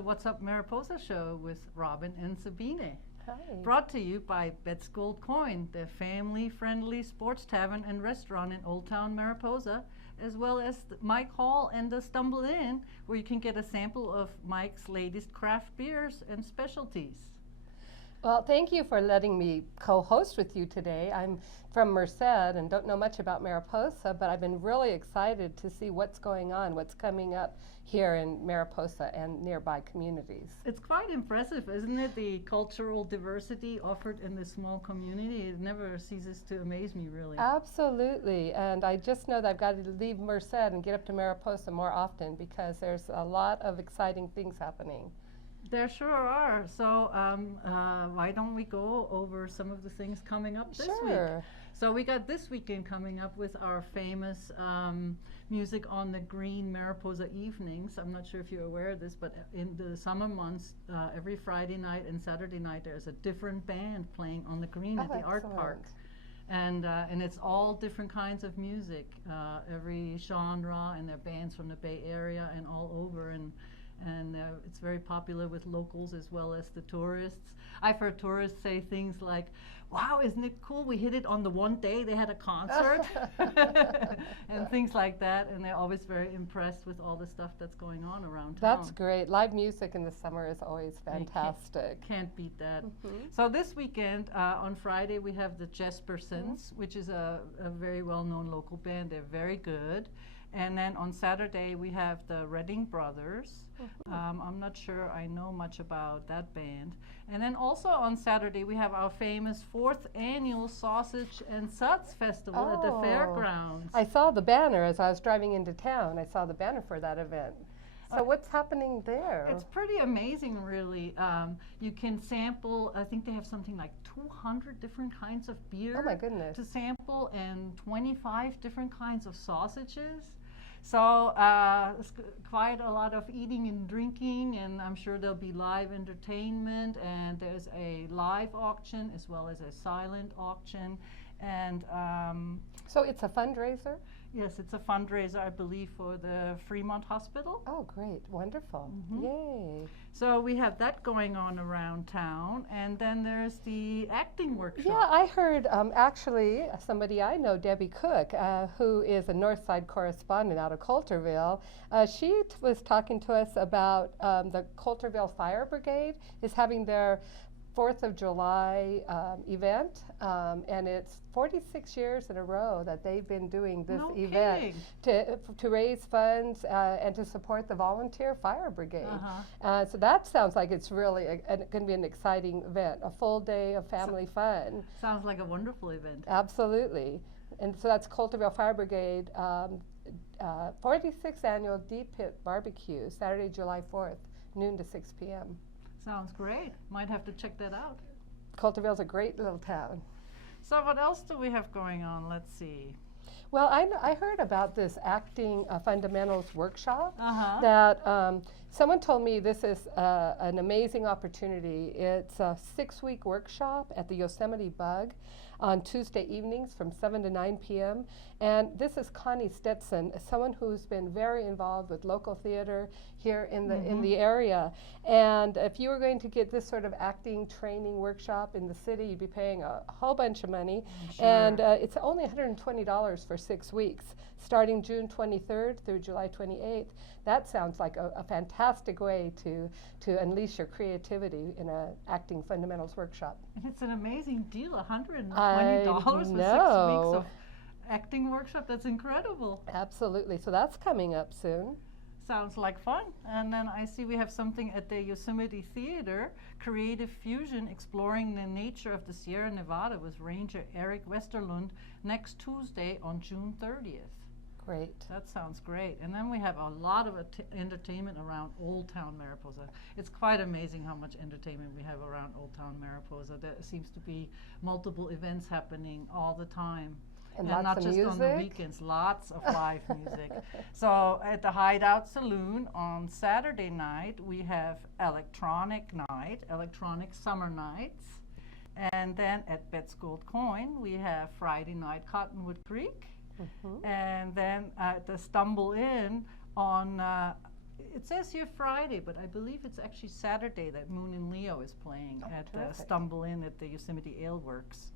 the What's Up Mariposa show with Robin and Sabine. Hi. Brought to you by Bet's Gold Coin, the family-friendly sports tavern and restaurant in Old Town Mariposa, as well as Mike Hall and the Stumble Inn, where you can get a sample of Mike's latest craft beers and specialties. Well, thank you for letting me co-host with you today. I'm from Merced and don't know much about Mariposa, but I've been really excited to see what's going on, what's coming up here in Mariposa and nearby communities. It's quite impressive, isn't it? The cultural diversity offered in this small community. It never ceases to amaze me, really. Absolutely, and I just know that I've got to leave Merced and get up to Mariposa more often because there's a lot of exciting things happening. There sure are. So why don't we go over some of the things coming up this week? So we got this weekend coming up with our famous Music on the Green Mariposa evenings. I'm not sure if you're aware of this, but in the summer months, every Friday night and Saturday night, there's a different band playing on the green at the Art Park. And it's all different kinds of music, every genre, and they're bands from the Bay Area and all over. And it's very popular with locals as well as the tourists. I've heard tourists say things like, wow, isn't it cool? We hit it on the one day they had a concert. And things like that. And they're always very impressed with all the stuff that's going on around town. That's great. Live music in the summer is always fantastic. Can't beat that. So this weekend, on Friday, we have the Jespersons, which is a very well-known local band. They're very good. And then on Saturday, we have the Redding Brothers. I'm not sure I know much about that band. And then also on Saturday, we have our famous 4th annual Sausage and Suds Festival at the fairgrounds. I saw the banner as I was driving into town. I saw the banner for that event. So what's happening there? It's pretty amazing, really. You can sample, I think they have something like 200 different kinds of beer to sample and 25 different kinds of sausages. So it's quite a lot of eating and drinking, and I'm sure there'll be live entertainment, and there's a live auction as well as a silent auction. And so it's a fundraiser? Yes, it's a fundraiser, I believe, for the Fremont Hospital. Oh, great. Wonderful. Yay. So we have that going on around town, and then there's the acting workshop. Yeah, I heard actually somebody I know, Debbie Cook, who is a Northside correspondent out of Coulterville. She was talking to us about the Coulterville Fire Brigade is having their 4th of July event, and it's 46 years in a row that they've been doing this event to raise funds and to support the volunteer fire brigade. So that sounds like it's really going to be an exciting event, a full day of family fun. Sounds like a wonderful event. Absolutely. And so that's Coulterville Fire Brigade 46th Annual Deep Pit Barbecue, Saturday, July 4th, noon to 6 p.m. Sounds great. Might have to check that out. Coulterville's a great little town. So what else do we have going on? Let's see. Well, I heard about this acting fundamentals workshop that someone told me this is an amazing opportunity. It's a 6-week workshop at the Yosemite Bug on Tuesday evenings from 7 to 9 p.m. And this is Connie Stetson, someone who's been very involved with local theater here in the area. And if you were going to get this sort of acting training workshop in the city, you'd be paying a whole bunch of money. And it's only $120 for 6 weeks, starting June 23rd through July 28th. That sounds like a fantastic way to unleash your creativity in an acting fundamentals workshop. And it's an amazing deal, $120 for 6 weeks of acting workshop. That's incredible. Absolutely. So that's coming up soon. Sounds like fun. And then I see we have something at the Yosemite Theater, Creative Fusion, exploring the nature of the Sierra Nevada with Ranger Eric Westerlund next Tuesday on June 30th. Great. That sounds great. And then we have a lot of entertainment around Old Town Mariposa. It's quite amazing how much entertainment we have around Old Town Mariposa. There seems to be multiple events happening all the time. And not just on the weekends, lots of live music. So at the Hideout Saloon on Saturday night, we have Electronic Night, Electronic Summer Nights. And then at Bet's Gold Coin, we have Friday night Cottonwood Creek. And then at the Stumble Inn on It says here Friday, but I believe it's actually Saturday that Moon and Leo is playing at Stumble Inn at the Yosemite Ale Works.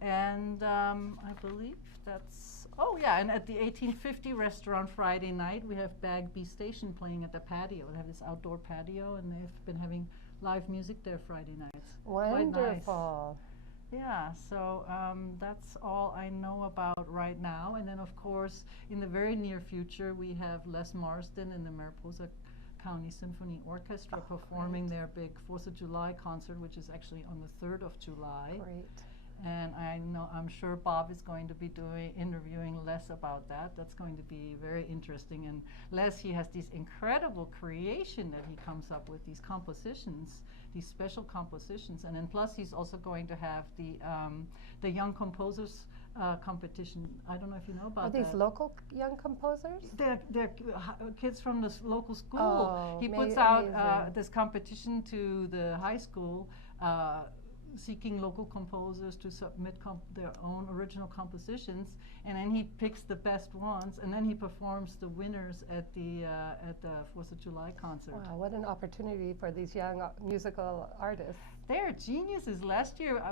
And I believe that's, oh yeah, and at the 1850 restaurant Friday night, we have Bagby Station playing at the patio. They have this outdoor patio, and they've been having live music there Friday nights. Wonderful. Nice. Yeah, so that's all I know about right now. And then, of course, in the very near future, we have Les Marsden and the Mariposa County Symphony Orchestra performing their big 4th of July concert, which is actually on the 3rd of July. Great. And I'm sure Bob is going to be interviewing Les about that. That's going to be very interesting. And Les, he has these incredible creation that he comes up with, these compositions, these special compositions. And then plus he's also going to have the Young Composers competition. I don't know if you know about that. Are these local young composers? They're kids from the local school. Oh, he puts out this competition to the high school, seeking local composers to submit their own original compositions, and then he picks the best ones, and then he performs the winners at the 4th of July concert. Wow, what an opportunity for these young musical artists. They're geniuses. Last year,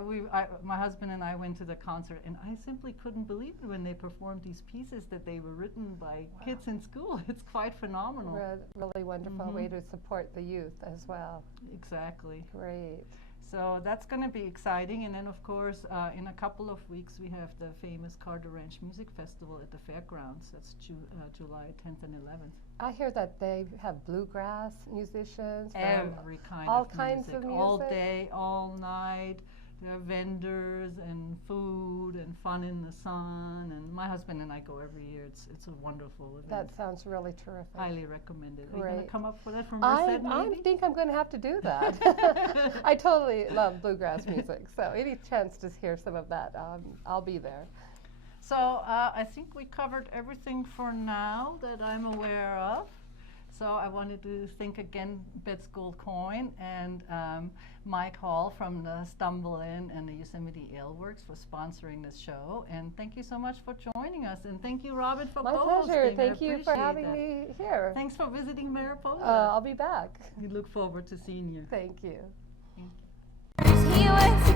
my husband and I went to the concert, and I simply couldn't believe it when they performed these pieces that they were written by kids in school. It's quite phenomenal. Really wonderful way to support the youth as well. Exactly. Great. So that's going to be exciting. And then, of course, in a couple of weeks, we have the famous Carter Ranch Music Festival at the fairgrounds. That's July 10th and 11th. I hear that they have bluegrass musicians. Every kind all of kinds music. Of music. All day, all night. There are vendors and food and fun in the sun. And my husband and I go every year. It's a wonderful event. That sounds really terrific. Highly recommended. Great. Are you going to come up for that from Merced, maybe? I think I'm going to have to do that. I totally love bluegrass music. So any chance to hear some of that, I'll be there. So I think we covered everything for now that I'm aware of. So I wanted to thank again Bet's Gold Coin and Mike Hall from the Stumble Inn and the Yosemite Ale Works for sponsoring this show. And thank you so much for joining us. And thank you, Robin, for co-hosting. My pleasure. Thank you for having me here. Thanks for visiting Mariposa. I'll be back. We look forward to seeing you. Thank you. He went to